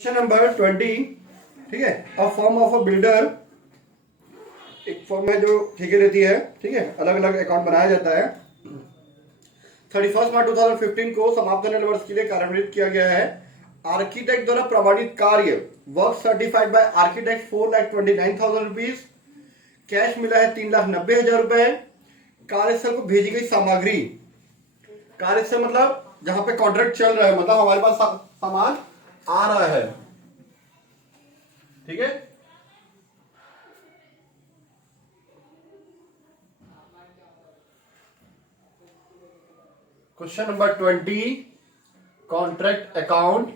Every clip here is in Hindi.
Question number 20। ठीक है, a firm of a builder, एक फर्म है जो ठेके देती है। ठीक है, अलग अलग अकाउंट बनाया जाता है। 31 मार्च 2015 को समाप्त होने वाले वर्ष के लिए कार्यान्वित किया गया है। आर्किटेक्ट द्वारा प्रमाणित कार्य, work certified by architect 4,29,000 rupees. Cash मिला है 3,90,000 रुपए। कार्यस्थल को भेजी गई सामग्री, कार्यस्थल मतलब जहां पे कॉन्ट्रैक्ट चल रहा है, मतलब हमारे पास सामान आ रहा है। ठीक है, question number 20, contract account,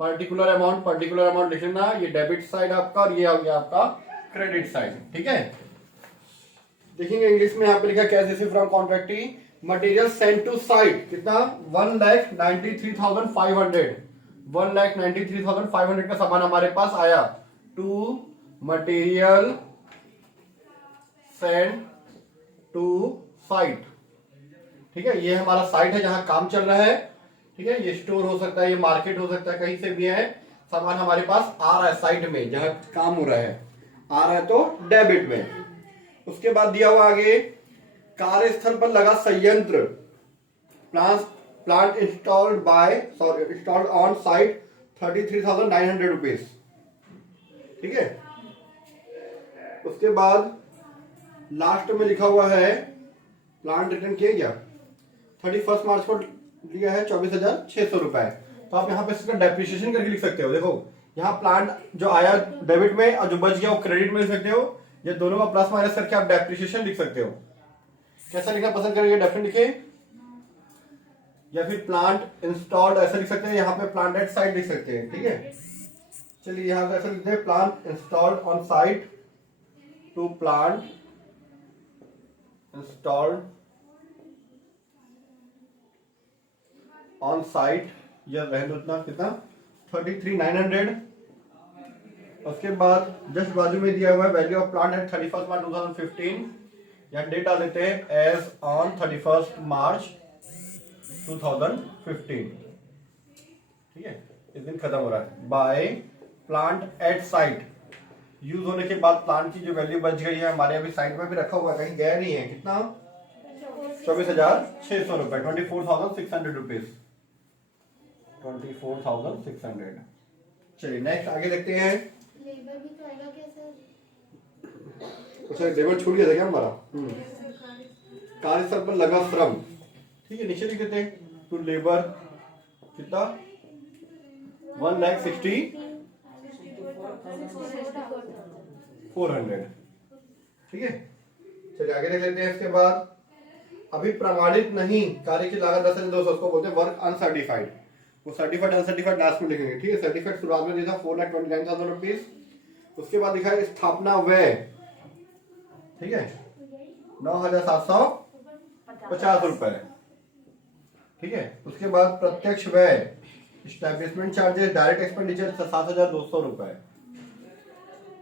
particular amount लिखना। ये डेबिट साइड आपका और ये हो गया आपका क्रेडिट साइड। ठीक है, देखेंगे इंग्लिश में यहाँ पे लिखा cash receive from contractee. Material send to site कितना, 1,93,500। 1,93,500 का सामान हमारे पास आया। To material send to site. ठीक है, ये हमारा साइट है जहां काम चल रहा है। ठीक है, ये स्टोर हो सकता है, ये मार्केट हो सकता है, कहीं से भी है। सामान हमारे पास आ रहा है साइट में जहां काम हो रहा है, आ रहा है तो डेबिट में। उसके बाद दिया हुआ आगे, कार्यस्थल पर लगा संयंत्र, plant installed on site 33,900 rupees. ठीक है, उसके बाद लास्ट में लिखा हुआ है प्लांट रिटर्न किया गया 31 मार्च को दिया है 24,600 रुपए। तो आप यहाँ पे इसका डेप्रिसिएशन करके लिख सकते हो। देखो यहाँ प्लांट जो आया डेबिट में और जो बच गया वो क्रेडिट में लिख सकते हो। ये दोनों का प्लस माइनस करके आप डेप्रिसिएशन लिख सकते हो। कैसा लिखना पसंद करेंगे, डेफिनेट लिखे या फिर प्लांट इंस्टॉल्ड ऐसा लिख सकते हैं। यहाँ पे प्लांट एट साइट लिख सकते हैं। ठीक है, चलिए यहाँ पे ऐसा लिखते हैं, plant installed on site to plant installed on site, या रहने उतना कितना 33,900। उसके बाद जस्ट बाजू में दिया हुआ है वैल्यू ऑफ प्लांट एट 31 मार्च 2015। यहाँ डेट डाल देते हैं एज ऑन 31 मार्च 2015। ठीक है, इस दिन खत्म हो रहा है। By plant at site, use होने के बाद प्लांट की जो वैल्यू बच गई है हमारे अभी साइट में भी रखा हुआ है, कहीं गया नहीं है। कितना, 24,600 रुपए, 24,600 रुपीज, 24,600। चलिए नेक्स्ट आगे देखते हैं। लेबर भी तो आएगा क्या सर? अच्छा, लेबर छूट गया था क्या हमारा। कार्यस्थल पर लगा श्रम। ठीक है, नीचे लिख देते हैं टू लेबर कितना, 1,60,400। ठीक है, चलिए आगे देख लेते हैं। इसके बाद अभी प्रमाणित नहीं कार्य की लागत 10,200, उसको बोलते हैं वर्क अनसर्टिफाइड। वो सर्टिफाइड अनसर्टिफाइड लास्ट में लिखेंगे। ठीक है, सर्टिफाइड शुरुआत में दिया था 4,29,000 रुपीज। उसके बाद लिखा है स्थापना व्यय। ठीक है, 9,750 रुपए। ठीक है, उसके बाद प्रत्यक्ष व्यय, एस्टैब्लिशमेंट चार्जेस, डायरेक्ट एक्सपेंडिचर 7,200 रुपए।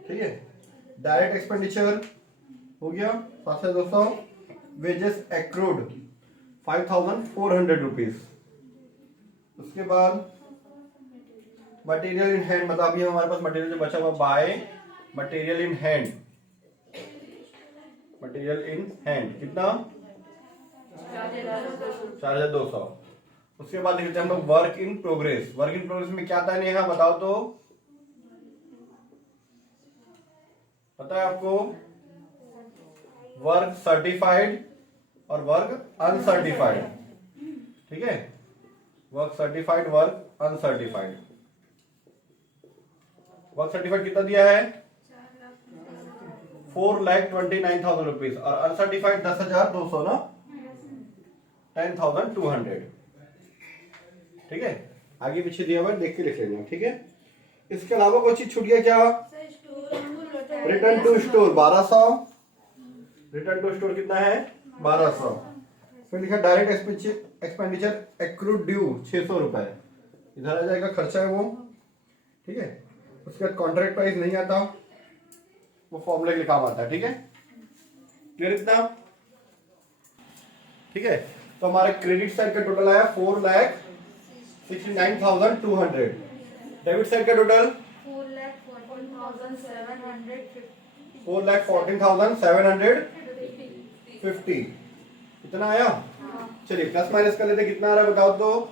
ठीक है, डायरेक्ट एक्सपेंडिचर हो गया 7,200। Wages accrued 5,400 rupees. उसके बाद मटेरियल इन हैंड, मतलब अभी हमारे पास मटेरियल जो बचा हुआ, by material in hand, material in hand कितना, 4,200। उसके बाद लिखते हैं हम लोग work in progress. Work in progress में क्या था नेहा, बताओ तो, पता है आपको, वर्क सर्टिफाइड और वर्क अनसर्टिफाइड। ठीक है, work certified, work uncertified. Work certified कितना दिया है, 4,29,000 रुपीज, और अनसर्टिफाइड 10,200 ना, 10,200। ठीक है, आगे पीछे दिया हुआ देख के लिख लेना। ठीक है, इसके अलावा कोई चीज छूट गया क्या, return to store 1,200। Return to store कितना है, 1,200। फिर लिखा डायरेक्ट एक्सपेंडिचर एक्रूड ड्यू 600 रुपए, इधर आ जाएगा, खर्चा है वो। ठीक है, उसके बाद कॉन्ट्रैक्ट प्राइस नहीं आता, वो फॉर्मूले के लिए काम आता है। ठीक है, क्लियर इतना। ठीक है, तो हमारे क्रेडिट साइड का टोटल आया 4,69,200। डेबिट साइड का टोटल 4,14,750 इतना आया। चलिए प्लस माइनस कर लेते, कितना आ रहा है बताओ तो।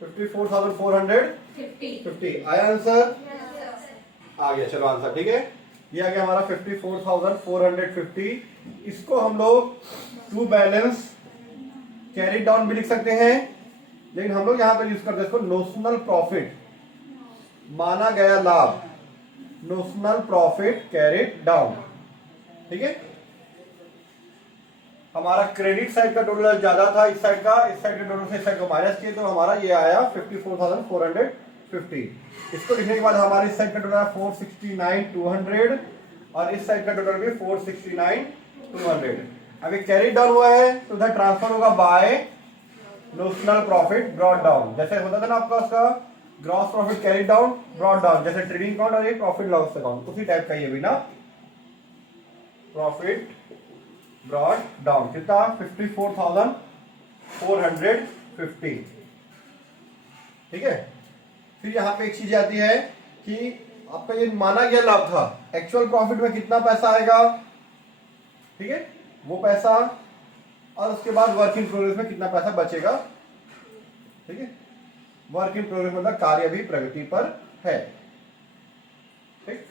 54,450 आया आंसर, आ गया। चलो आंसर ठीक है, ये आ गया हमारा 54,450। इसको हम लोग टू बैलेंस कैरी डाउन भी लिख सकते हैं, लेकिन हम लोग यहां पर यूज करते हैं इसको नोशनल प्रॉफिट, माना गया लाभ, नोशनल प्रॉफिट कैरिड डाउन। ठीक है, हमारा क्रेडिट साइड का टोटल ज्यादा था इस साइड का, इस साइड के टोटल से इस साइड को माइनस किए तो हमारा ये आया 54,450। इसको लिखने के बाद हमारे इस साइड का टोटल 469,200 और इस साइड का टोटल भी 469,200। अभी कैरी डाउन हुआ है तो उधर ट्रांसफर होगा by notional profit brought down. जैसे होता था ना आपका उसका gross profit carry down brought down, जैसे ट्रेडिंग अकाउंट और ये प्रॉफिट लॉस अकाउंट, उसी टाइप का ये भी ना, प्रॉफिट ब्रॉट डाउन। कितना 54,450। ठीक है, फिर यहाँ पे एक चीज आती है कि आपका ये माना गया लाभ था, एक्चुअल प्रॉफिट में कितना पैसा आएगा। ठीक है, वो पैसा और उसके बाद वर्क इन प्रोग्रेस में कितना पैसा बचेगा। ठीक है, वर्क इन प्रोग्रेस मतलब कार्य भी प्रगति पर है। ठीक,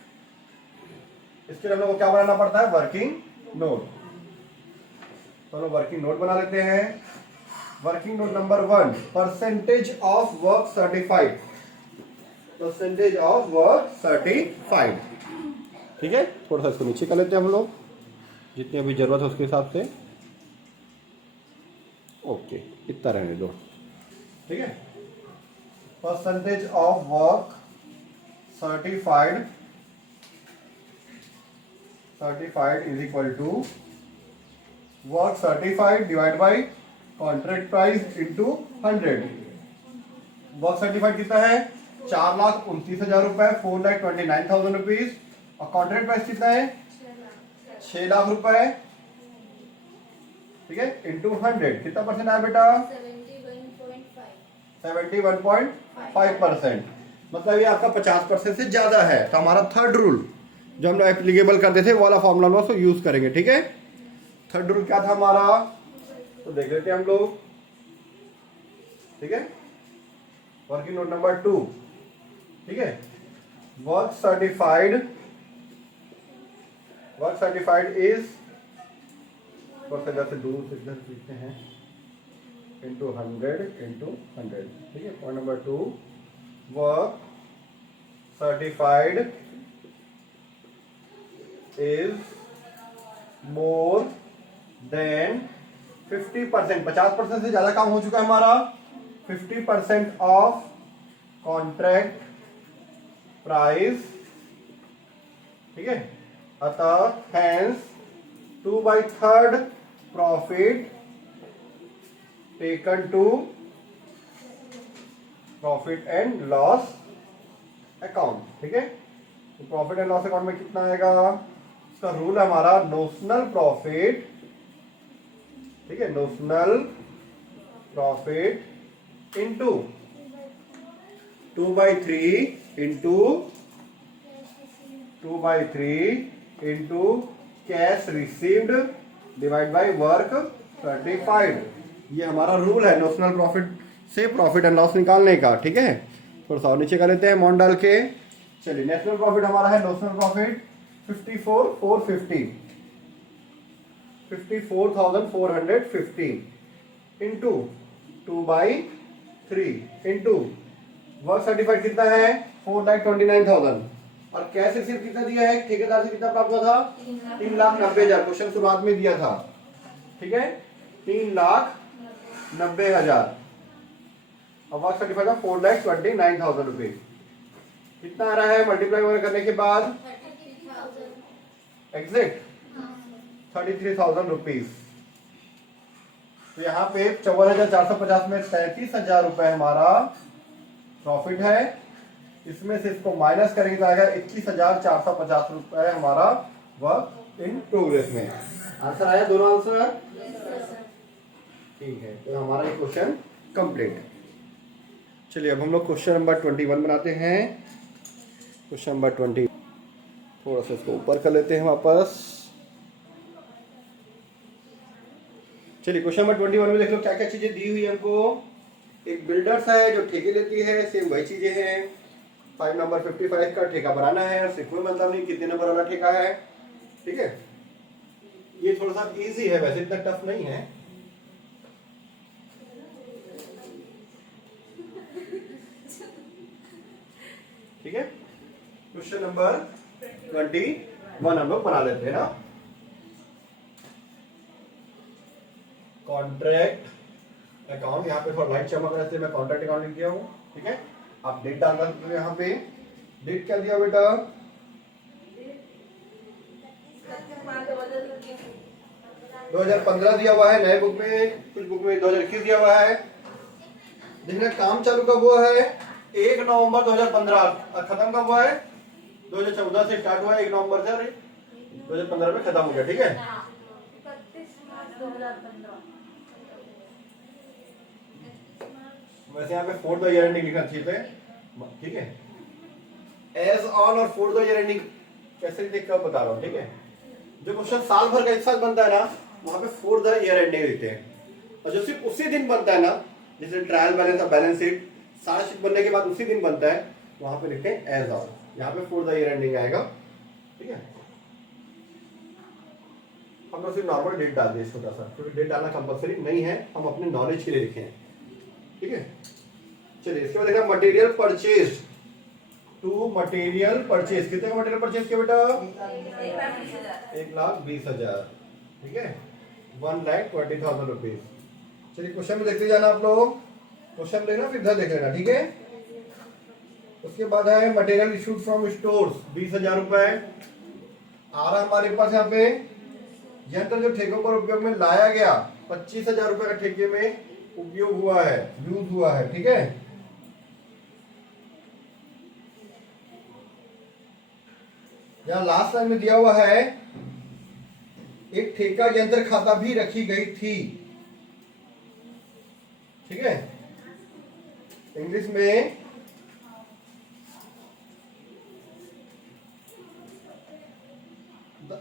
इसके लिए हम लोग को क्या बनाना पड़ता है, वर्किंग नोट। तो हम लोग वर्किंग नोट बना लेते हैं। Working note number 1, percentage of work certified, percentage of work certified. ठीक है, थोड़ा सा इसको नीचे कर लेते हैं हम लोग, जितनी अभी जरूरत है उसके हिसाब से। ओके, इतना रहने दो। ठीक है, percentage of work certified, certified is equal to work certified divide by contract price into 100। Work certified कितना है, 4,29,000 रुपए, 4,29,000 रुपीज। और कॉन्ट्रैक्ट प्राइस कितना है, 6 लाख रुपए। ठीक है, इंटू 100, कितना परसेंट आया बेटा, 71.5%। मतलब ये आपका 50% से ज्यादा है। तो हमारा थर्ड रूल जो हम लोग एप्लीकेबल करते थे वो वाला फॉर्मूला हम लोग यूज करेंगे। ठीक है, थर्ड रूल क्या था हमारा, तो देख लेते हैं हम लोग। ठीक है, वर्किंग नोट नंबर 2। ठीक है, work certified, work certified is, इधर से दूर से इधर लिखते हैं, इंटू 100 इंटू 100। ठीक है, point number 2, work certified is more than 50%, 50% से ज्यादा काम हो चुका है हमारा, 50% ऑफ कॉन्ट्रैक्ट प्राइस। ठीक है, अतः hence 2/3 profit taken to profit and loss account. ठीक है, तो प्रॉफिट एंड लॉस अकाउंट में कितना आएगा, इसका रूल है हमारा नोशनल प्रॉफिट। ठीक है, notional profit into 2/3 into 2/3 into cash received divide by work certified. ये हमारा रूल है नोशनल प्रॉफिट से प्रॉफिट एंड लॉस निकालने का। ठीक है, थोड़ा सा और नीचे कर लेते हैं अमाउंट डाल के। चलिए, नेशनल प्रॉफिट हमारा है, notional profit 54,450, 54,450 into 2/3 into work certified कितना है, 4,29,000 और कैश रिसीव कितना दिया है, ठेकेदार से कितना प्राप्त हुआ था, 3,90,000। क्वेश्चन शुरुआत में दिया था। ठीक है, 3,90,000 और वर्क सर्टिफाइड का 4,29,000 रुपीज। कितना आ रहा है मल्टीप्लाई वगैरह करने के बाद, एग्जैक्ट 33,000 रुपीज। तो यहाँ पे 54,450 में 33,000 रुपए हमारा प्रॉफिट है। इसमें से इसको माइनस करेंगे तो आएगा 21,450 रुपए हमारा वर्क इन प्रोग्रेस में। आंसर आया, दोनों आंसर। ठीक है, तो हमारा ये क्वेश्चन कंप्लीट। चलिए अब हम लोग क्वेश्चन नंबर 21 बनाते हैं। क्वेश्चन नंबर 20, थोड़ा सा इसको ऊपर कर लेते हैं वापस। चलिए क्वेश्चन नंबर 21 में देख लो क्या क्या चीजें दी हुई है हमको। एक बिल्डर्स है जो ठेके लेती है, सेम वही चीजें हैं। 5 नंबर 55 का ठेका बनाना है, सिर्फ कोई मतलब नहीं कितने नंबर वाला ठेका है। ठीक है, ये थोड़ा सा इजी है, वैसे इतना टफ नहीं है। ठीक है, क्वेश्चन नंबर 21 हम लोग बना लेते हैं ना। कॉन्ट्रैक्ट अकाउंट, यहाँ पे थोड़ा लाइट चमक रहा है मैं कॉन्ट्रैक्ट अकाउंट लिख दिया हूँ। ठीक है, आप डेट डाल सकते हो यहाँ पे। डेट क्या दिया बेटा? 2015 दिया हुआ है नए बुक में, कुछ बुक में 2021 दिया हुआ है। देखना काम चालू कब हुआ है? 1 नवंबर 2015। खत्म कब हुआ है? 2014 से स्टार्ट हुआ है, 1 नवंबर से 2015 में खत्म हो गया। ठीक है, वैसे यहाँ पे फोर द ईयर एंडिंग लिखना चाहिए। ठीक है, एज ऑन और फोर द ईयर एंडिंग कैसे लिखकर बता रहा हूँ। ठीक है, जो क्वेश्चन साल भर का एक साथ बनता है ना, वहां पे फोर द ईयर एंडिंग लिखते हैं। और जो सिर्फ उसी दिन बनता है ना, जैसे ट्रायल बैलेंस और बैलेंस शीट, सारा शीट बनने के बाद उसी दिन बनता है, वहां पे लिखते हैं एज ऑन। यहाँ पे फोर द ईयर एंडिंग आएगा। ठीक है, हम लोग सिर्फ नॉर्मल डेट डाल दिए छोटा सा, क्योंकि डेट डालना कंपलसरी नहीं है, हम अपने नॉलेज के लिए लिखे हैं। ठीक है, चलिए इसके बाद देखा material purchase. To material purchase, कितने का मटेरियल परचेज किया बेटा? 1,20,000। ठीक है, 1,20,000 रुपीज। चलिए क्वेश्चन में देखते जाना आप लोग, क्वेश्चन लेना फिर इधर देख लेना। ठीक है, उसके बाद है मटेरियल इशूड फ्रॉम स्टोर्स, 20,000 रुपए आ रहा हमारे पास। यहाँ पे यंत्र जो ठेकों पर उपयोग में लाया गया, 25,000 रुपए का ठेके में उपयोग हुआ है, यूज हुआ है। ठीक है, यहां लास्ट लाइन में दिया हुआ है एक ठेका यंत्र खाता भी रखी गई थी। ठीक है, इंग्लिश में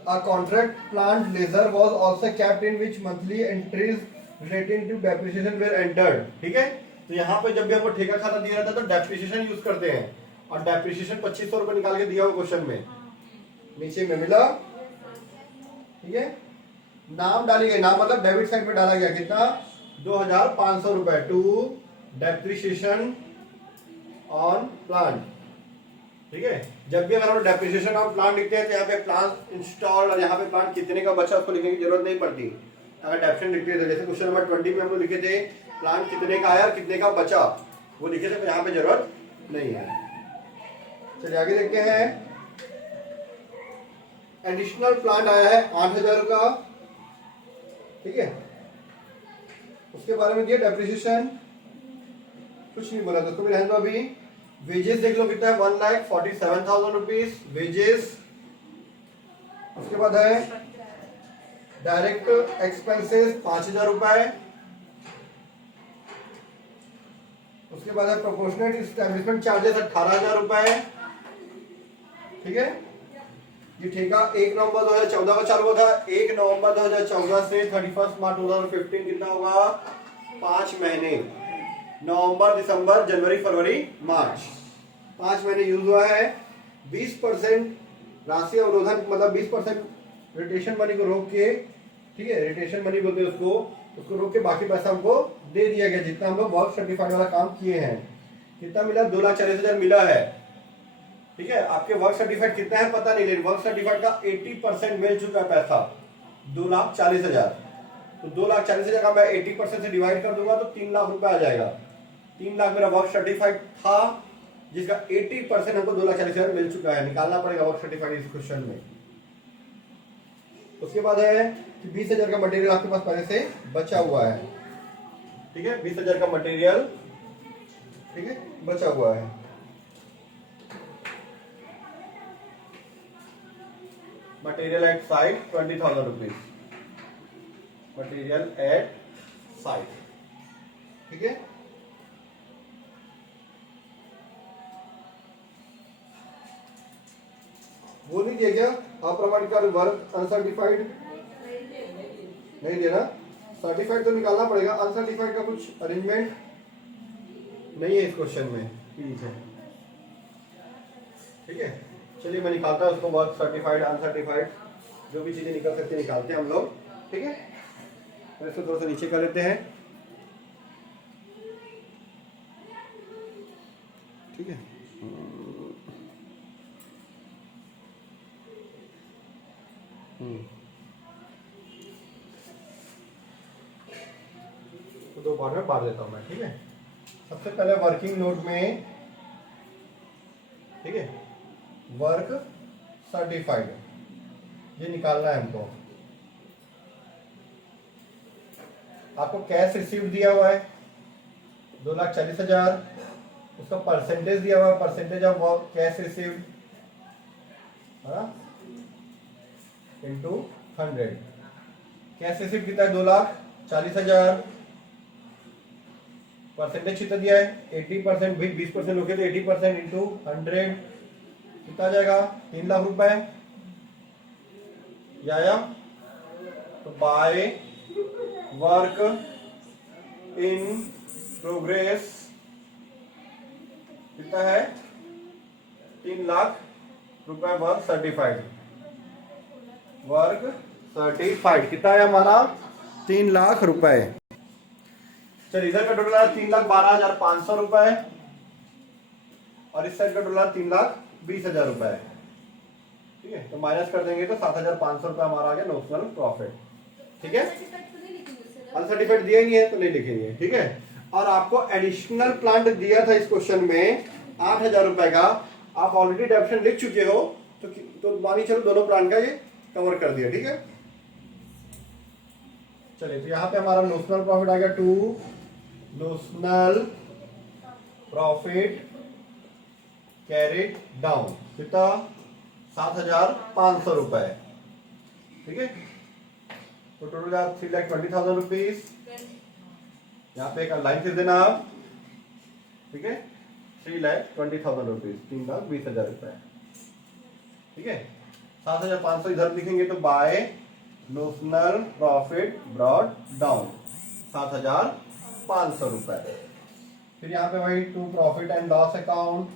a contract plant laser was also kept in which monthly entries relating to depreciation were entered। ठीक है, तो यहाँ पे जब भी हमको ठेका खाता दिया जाता है तो डेप्रिसिएशन यूज करते हैं, और डेप्रिसिएशन 2500 रुपए निकाल के दिया हुआ क्वेश्चन में नीचे में मिला। ठीक है, नाम डाली गई, नाम मतलब डेबिट साइड में डाला गया कितना? 2,500 रुपए टू डेप्रिसिएशन ऑन प्लांट। ठीक है, जब भी अगर हम डेप्रिसिएशन ऑन प्लांट लिखते हैं तो यहाँ पे प्लांट इंस्टॉल्ड और यहाँ पे प्लांट कितने का बचा उसको लिखने की जरूरत नहीं पड़ती। अगर डेप्रिसिएशन लिखते थे, जैसे क्वेश्चन नंबर 20 में हम लोग लिखे थे प्लांट कितने का आया और कितने का बचा, वो लिखे थे, तो यहाँ पे जरूरत नहीं है। चलिए आगे देखते हैं। एडिशनल प्लांट आया है 8,000 का। ठीक है, उसके बारे में दिया डेप्रिसिएशन, कुछ नहीं बोला, तो उसको भी रहने दो अभी। वेजेस देख लो कितना है, 1,47,000 रुपीज वेजेस। उसके बाद है डायरेक्ट एक्सपेंसेस 5,000 रुपए। उसके बाद है प्रोपोर्शनेट एस्टैब्लिशमेंट चार्जेस 18,000 रुपए। ठीक है, ये ठेका 1 नवंबर 2014 को चालू हुआ था। 1 नवंबर 2014 से 31 मार्च 2015 कितना होगा? 5 महीने, नवंबर, दिसंबर, जनवरी, फरवरी, मार्च, 5 महीने यूज हुआ है। 20% राशि अवरोधन, मतलब 20% रिटेशन मनी को रोक के, ठीक है, रिटेशन मनी बोलते हैं उसको रोक के बाकी पैसा हमको दे दिया गया, जितना हम लोग वर्क सर्टिफाइड वाला काम किए हैं। कितना मिला? 2,40,000 मिला है। ठीक है, आपके वर्क सर्टिफाइड कितना है पता नहीं, लेकिन वर्क सर्टिफाइड का 80% मिल चुका है पैसा, 2,40,000। तो 2,40,000 का मैं 80% से डिवाइड कर दूंगा तो 3 लाख रुपए आ जाएगा। 3 लाख मेरा वर्क सर्टिफाइड था, जिसका 80% हमको 2,40,000 मिल चुका है। निकालना पड़ेगा वर्क सर्टिफाइड इस क्वेश्चन में। उसके बाद है कि 20,000 का मटेरियल आपके पास पहले से बचा हुआ है। ठीक है, 20,000 का मटेरियल, ठीक है, बचा हुआ है। Material at site 20,000 rupees, material at site. ठीक है, वो नहीं दिया क्या अप्रमाणित वर्क अनसर्टिफाइड, नहीं दिया ना। सर्टिफाइड तो निकालना पड़ेगा, अनसर्टिफाइड का कुछ अरेंजमेंट नहीं है इस क्वेश्चन में, ठीक है। ठीक है, चलिए मैं निकालता हूँ उसको, वर्क सर्टिफाइड अनसर्टिफाइड जो भी चीजें निकल सकती है निकालते हैं हम लोग। ठीक है, तो इसको थोड़ा सा नीचे कर लेते हैं। ठीक है, तो दो पार्ट में बांट देता हूं मैं। ठीक है, सबसे पहले वर्किंग नोट में, ठीक है, वर्क सर्टिफाइड ये निकालना है हमको। आपको कैश रिसीव्ड दिया हुआ है 2,40,000, उसका परसेंटेज दिया हुआ है, percentage of work cash received into 100। Cash received कितना है 2,40,000, परसेंटेज कितना दिया है 80%, भाई 20% लोगे तो 80% इंटू 100 कितना आ जाएगा 3 लाख रुपए। या तो बाय वर्क इन प्रोग्रेस कितना है 3 लाख रुपए, वर्क सर्टिफाइड, वर्क सर्टिफाइड कितना है हमारा 3 लाख रुपए। चल इधर का टोटल है 3,12,500 रुपए और इस साइड का टोटल है 3,20,000 रुपए। ठीक है, तो माइनस कर देंगे तो 7,500 रुपए हमारा आ गया नोशनल प्रॉफिट। ठीक है, अनसर्टिफाइड दिया ही है तो नहीं लिखेंगे। ठीक है, और आपको एडिशनल प्लांट दिया था इस क्वेश्चन में 8,000 रुपए का, आप ऑलरेडी डेबिशन लिख चुके हो, तो मानिए चलो दोनों प्लांट का ये कवर कर दिया। ठीक है, चलिए तो यहाँ पे हमारा नोशनल प्रॉफिट आ गया 2, नोशनल प्रॉफिट कैरिड डाउन कितना 7,500 रुपए। ठीक है, तो टोटल 3,20,000 रुपीज। यहाँ पे एक लाइन खींच देना आप। ठीक है, 3,20,000 रुपीज, 3,20,000 रुपए। ठीक है, 7,500 इधर लिखेंगे तो by notional profit brought down 7,500 रुपए। फिर यहाँ पे वही to profit and loss account,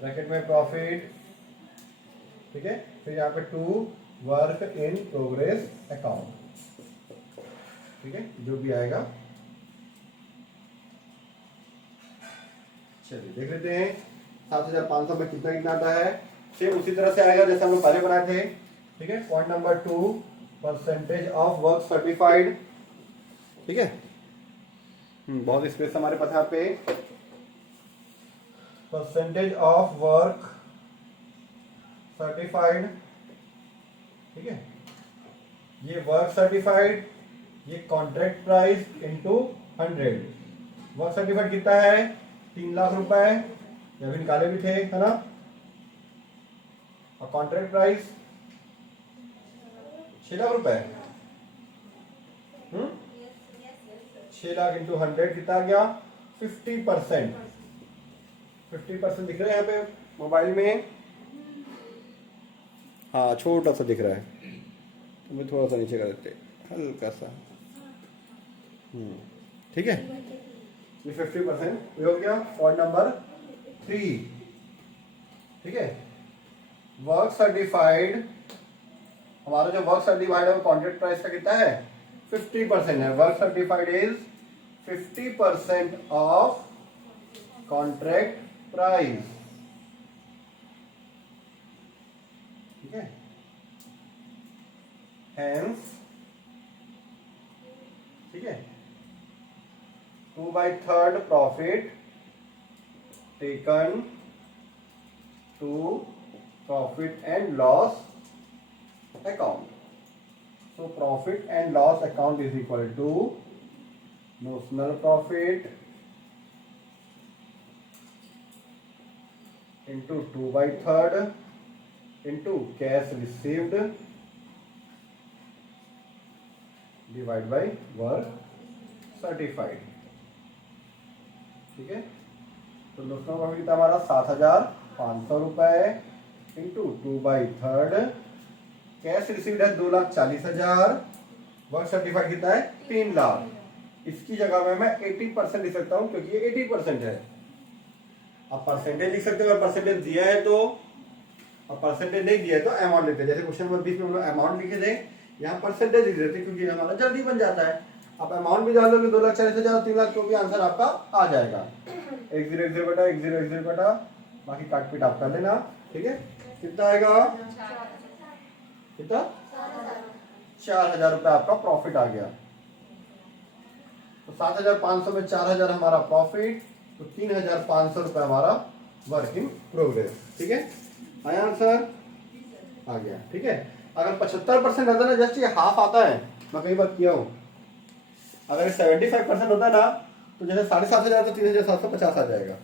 bracket में प्रॉफिट। ठीक है, फिर यहाँ पे to work in progress account. ठीक है, जो भी आएगा चलिए देख लेते हैं 7,500 में कितना कितना आता है। सेम उसी तरह से आएगा जैसे हम लोग पहले बनाए थे। ठीक है, point number 2 percentage of work certified. ठीक है, बहुत स्पेस हमारे पास यहाँ पे। Percentage of work certified. ठीक है, ये वर्क सर्टिफाइड, ये contract price into 100। Work certified कितना है 3 लाख रुपए, या भी निकाले भी थे, है ना। और कॉन्ट्रैक्ट प्राइस 6 लाख रुपए। 6 लाख इंटू 100 कितना आ गया 50%। 50% दिख रहा है यहाँ पे मोबाइल में, हाँ छोटा सा दिख रहा है, तो मैं थोड़ा सा नीचे कर देते हल्का सा। ठीक है, ये 50% हो गया। Point number 3। ठीक है, वर्क सर्टिफाइड, हमारा जो वर्क सर्टिफाइड है वो कॉन्ट्रैक्ट प्राइस का कितना है 50% है। Work certified is 50% of contract price. ठीक है, हेंस ठीक है 2/3 profit taken to profit and loss account. So profit and loss account is equal to notional profit into 2/3 into cash received divided by work certified। ठीक है, तो नोशनल प्रॉफिट कितना हमारा 7,500 रुपए इंटू 2/3। कैश रिसीव्ड है 2,40,000। वर्क सर्टिफाइड कितना है 3 लाख। इसकी जगह में मैं 80% लिख सकता हूं क्योंकि ये 80% है। अब परसेंटेज लिख सकते हो, अगर परसेंटेज दिया है तो, और परसेंटेज नहीं दिया है तो अमाउंट लेते हैं। जैसे क्वेश्चन नंबर 20 में हम लोग अमाउंट लिखे थे, यहाँ परसेंटेज लिख देते क्योंकि हमारा जल्दी बन जाता है। आप अमाउंट भी डालोगे 2,40,000 3 लाख तो भी आंसर आपका आ जाएगा। 1010 बटा 1010 बटा, बाकी काट पीट आप कर लेना, ठीक है। कितना आएगा, कितना 4,000 रुपये आपका प्रॉफिट आ गया। तो 7,500 में 4,000 हमारा प्रॉफिट, तो 3,500 रुपये हमारा वर्क इन प्रोग्रेस, ठीक है। आया आंसर, आ गया, ठीक है। अगर 75% आता है ना, जस्ट ये हाफ आता है, मैं कई बार किया हूँ। अगर 75% होता है ना, तो जैसे 7,500 तो 3,750 आ जाएगा।